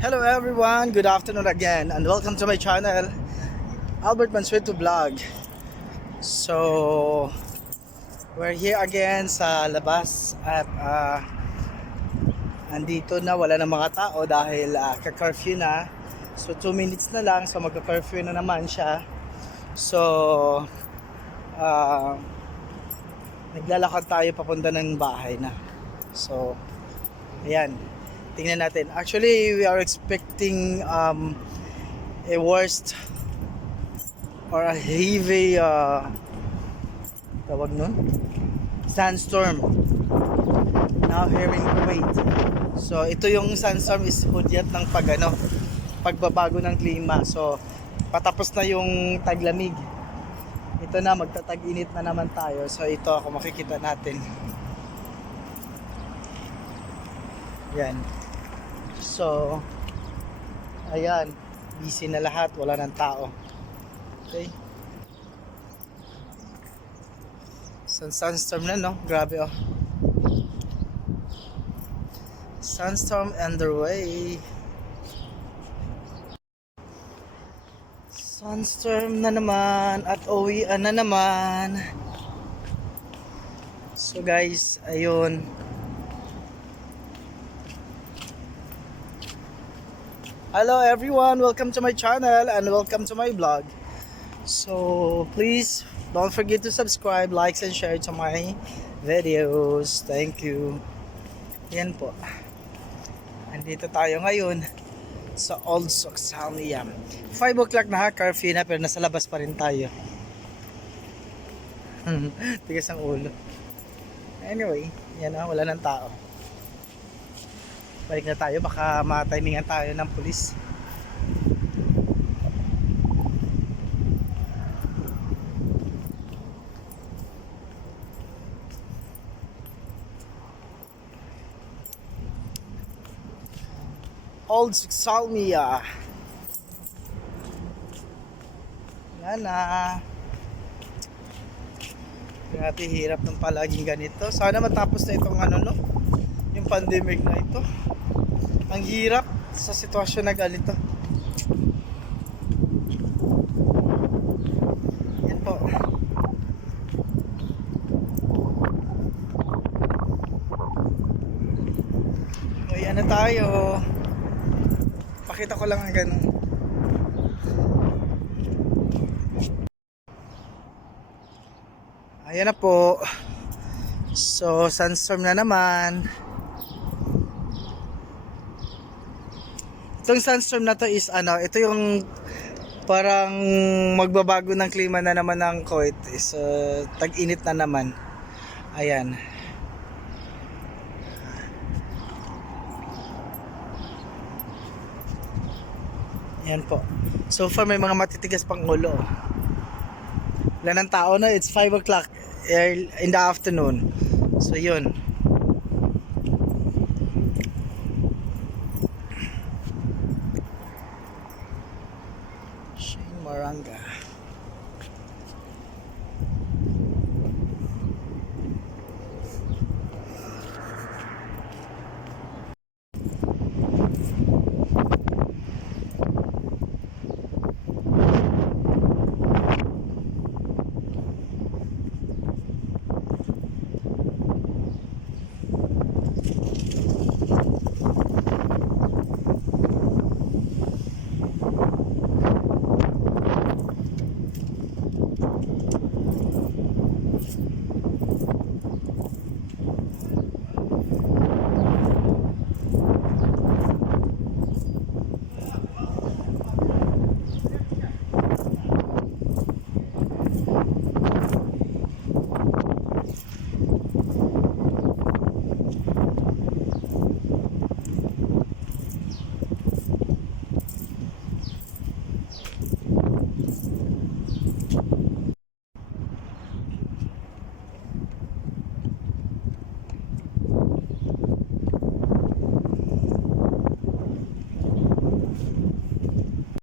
Hello everyone, good afternoon again and welcome to my channel, Albert Mansueto Vlog. So, we're here again sa labas at andito na wala na mga tao dahil ka-curfew na. So 2 minutes na lang, so magka-curfew na naman siya. So, naglalakad tayo papunta ng bahay na. So, ayan. Tingnan natin. Actually, we are expecting a worst or a heavy tawag nun? Sandstorm now here in Kuwait. So, ito yung sandstorm is hudyat ng pagbabago ng klima. So, patapos na yung taglamig. Ito na, magtatag-init na naman tayo. So, ito ako makikita natin. Yan. So, ayan, busy na lahat, wala nang tao. Okay. Sandstorm na, no? Grabe, oh. Sandstorm underway. Sandstorm na naman at uwian na naman. So guys, ayun. Hello everyone, welcome to my channel and welcome to my vlog. So please don't forget to subscribe, like and share to my videos. Thank you. Yan po. Andito tayo ngayon sa Old Soxhamiam. 5 o'clock na, curfew na, pero nasa labas pa rin tayo. Tigas ang ulo. Anyway, yan na, wala nang tao. Balik na tayo, baka matimingan tayo ng pulis. Old Soxhamiam. Yan na. Grabe, hirap ng palaging ganito. Sana matapos na itong yung pandemic na ito. Ang hirap sa sitwasyon na ganito. Yan po. Ayan na tayo. Pakita ko lang ang ganun. Ayan na po. So, sandstorm na naman. Itong sandstorm na to is ito yung parang magbabago ng klima na naman ng Kuwait. Is tag-init na naman. Ayan. Ayan po. So far may mga matitigas pang ulo. Wala ng tao na, it's 5 o'clock in the afternoon. So yun. Maranga.